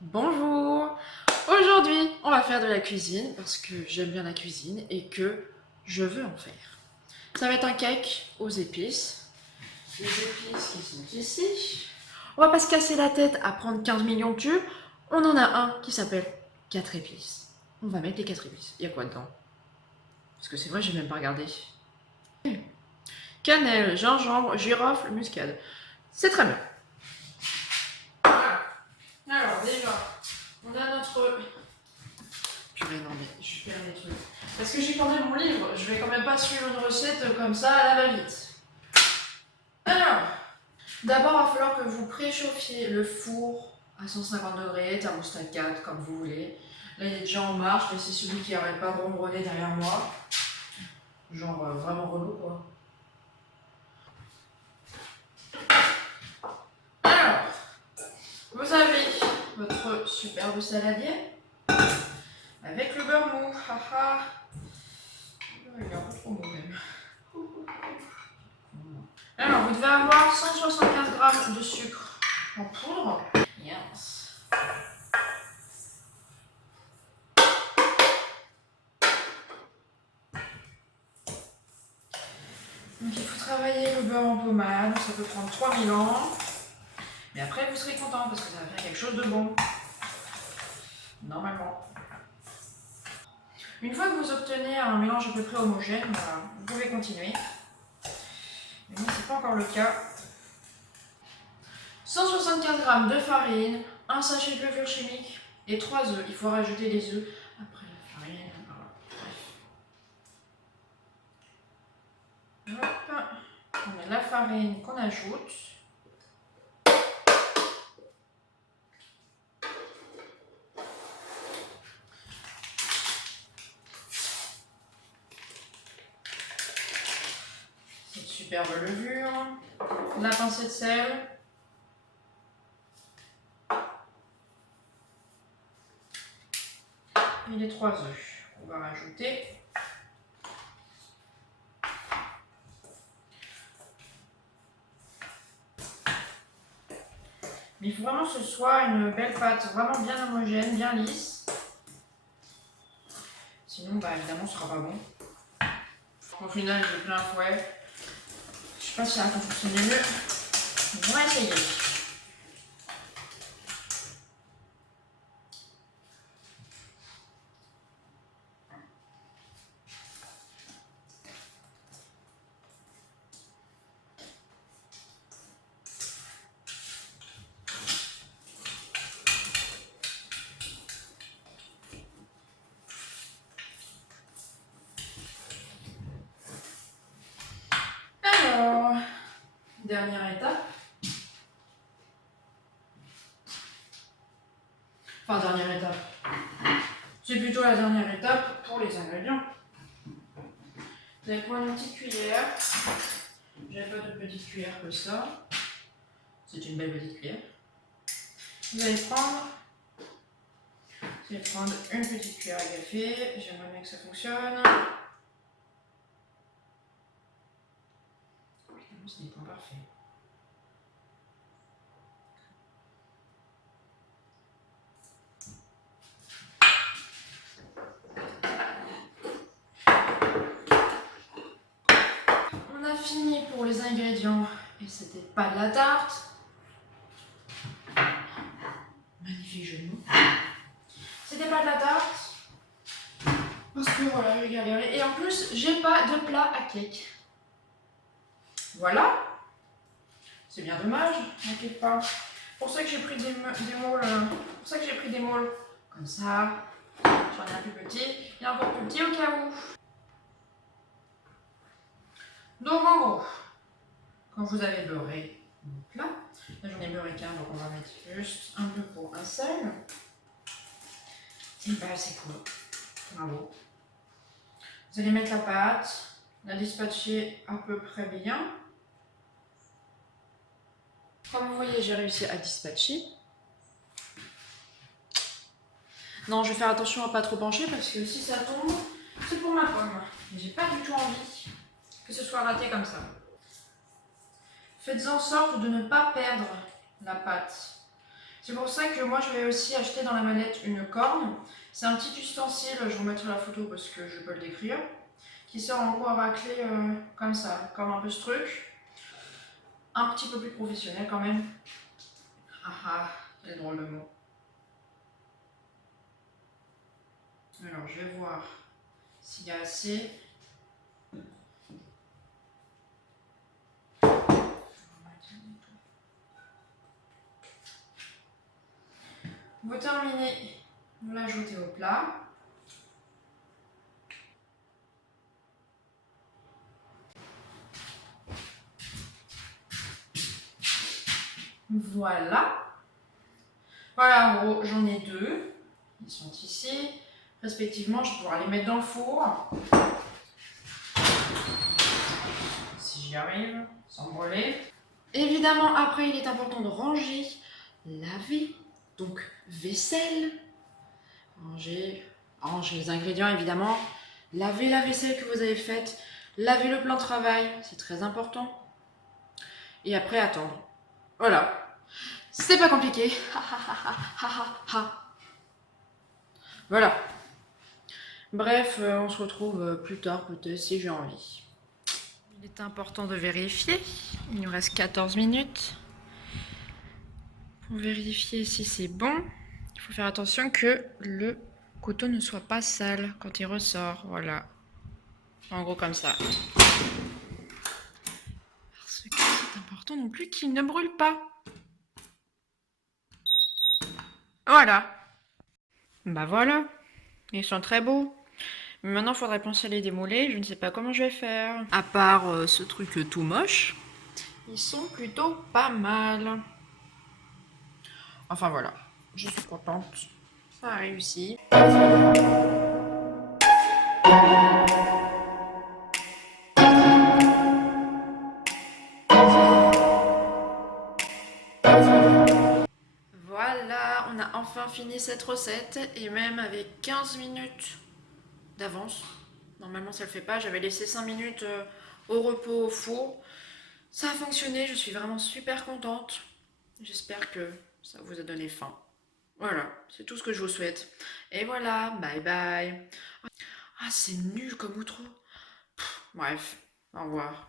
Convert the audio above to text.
Bonjour! Aujourd'hui, on va faire de la cuisine parce que j'aime bien la cuisine et que je veux en faire. Ça va être un cake aux épices. Les épices qui sont ici. On va pas se casser la tête à prendre 15 millions de tubes. On en a un qui s'appelle 4 épices. On va mettre les 4 épices. Il y a quoi dedans? Parce que c'est vrai, j'ai même pas regardé. Cannelle, gingembre, girofle, muscade. C'est très bien. Voilà. Alors déjà, on a notre... Purée, non mais je perds des trucs. Parce que j'ai quand même mon livre, je vais quand même pas suivre une recette comme ça à la va-vite. Alors, d'abord, il va falloir que vous préchauffiez le four à 150 degrés, thermostat 4, comme vous voulez. Là, il est déjà en marche, mais c'est celui qui n'arrête pas de ronronner derrière moi. Genre vraiment relou, quoi. Alors, vous avez votre superbe saladier avec le beurre mou. Haha. Il est un peu trop mou même. Alors, vous devez avoir 175 g de sucre en poudre. Yes. Donc, il faut travailler le beurre en pommade. Ça peut prendre 3000 ans. Mais après, vous serez content parce que ça va faire quelque chose de bon. Normalement. Une fois que vous obtenez un mélange à peu près homogène, voilà, vous pouvez continuer. Mais moi, c'est pas encore le cas. 175 g de farine, un sachet de levure chimique et 3 œufs. Il faut rajouter des œufs après la farine. Voilà. Hop. On a la farine qu'on ajoute. Cette superbe levure. La pincée de sel. Et les 3 œufs qu'on va rajouter. Mais il faut vraiment que ce soit une belle pâte, vraiment bien homogène, bien lisse. Sinon, bah, évidemment, ce sera pas bon. Au final, j'ai plein fouet. Je sais pas si ça va fonctionner mieux. On va essayer. Alors, dernière étape. Enfin, dernière étape. C'est plutôt la dernière étape pour les ingrédients. Vous allez prendre une petite cuillère. J'ai pas de petite cuillère que ça. C'est une belle petite cuillère. Vous allez prendre une petite cuillère à café. J'aimerais bien que ça fonctionne. Évidemment, ce n'est pas parfait. On a fini pour les ingrédients et c'était pas de la tarte. Magnifique jeu de mots. C'était pas de la tarte. Parce que voilà, j'ai galéré. Et en plus, j'ai pas de plat à cake. Voilà. C'est bien dommage, n'inquiète pas. Pour ça que j'ai pris des moules. Pour ça que j'ai pris des moules comme ça. J'en ai un plus petit. Il y a encore plus petit au cas où. Donc en gros, quand vous avez beurré le plat, là j'en ai beurré qu'un, donc on va mettre juste un peu pour un seul. Et bah c'est cool. Bravo. Vous allez mettre la pâte, la dispatcher à peu près bien. Comme vous voyez, j'ai réussi à dispatcher. Non, je vais faire attention à pas trop pencher parce que si ça tombe, c'est pour ma pomme. Mais j'ai pas du tout envie que ce soit raté comme ça. Faites en sorte de ne pas perdre la pâte. C'est pour ça que moi je vais aussi acheter dans la mallette une corne. C'est un petit ustensile, je vous mettrai la photo parce que je peux le décrire, qui sert en gros à racler comme ça, comme un peu ce truc. Un petit peu plus professionnel quand même. Ah ah, quel drôle de mot. Alors je vais voir s'il y a assez. Vous terminez, vous l'ajoutez au plat. Voilà. Voilà, en gros, j'en ai deux. Ils sont ici. Respectivement, je vais pouvoir les mettre dans le four. Si j'y arrive, sans brûler. Évidemment, après, il est important de ranger, laver, donc vaisselle. Ranger les ingrédients, évidemment. Laver la vaisselle que vous avez faite. Laver le plan de travail, c'est très important. Et après, attendre. Voilà. C'est pas compliqué. Voilà. Bref, on se retrouve plus tard peut-être si j'ai envie. Il est important de vérifier. Il nous reste 14 minutes. Pour vérifier si c'est bon, il faut faire attention que le couteau ne soit pas sale quand il ressort. Voilà. En gros comme ça. Parce que c'est important non plus qu'il ne brûle pas. Voilà. Bah voilà. Ils sont très beaux. Mais maintenant, il faudrait penser à les démouler. Je ne sais pas comment je vais faire. À part ce truc tout moche, ils sont plutôt pas mal. Enfin voilà, je suis contente. Ça a réussi. Voilà, on a enfin fini cette recette. Et même avec 15 minutes d'avance. Normalement, ça le fait pas. J'avais laissé 5 minutes au repos au four. Ça a fonctionné, je suis vraiment super contente. J'espère que ça vous a donné faim. Voilà, c'est tout ce que je vous souhaite. Et voilà, bye bye. Ah, c'est nul comme outro. Bref, au revoir.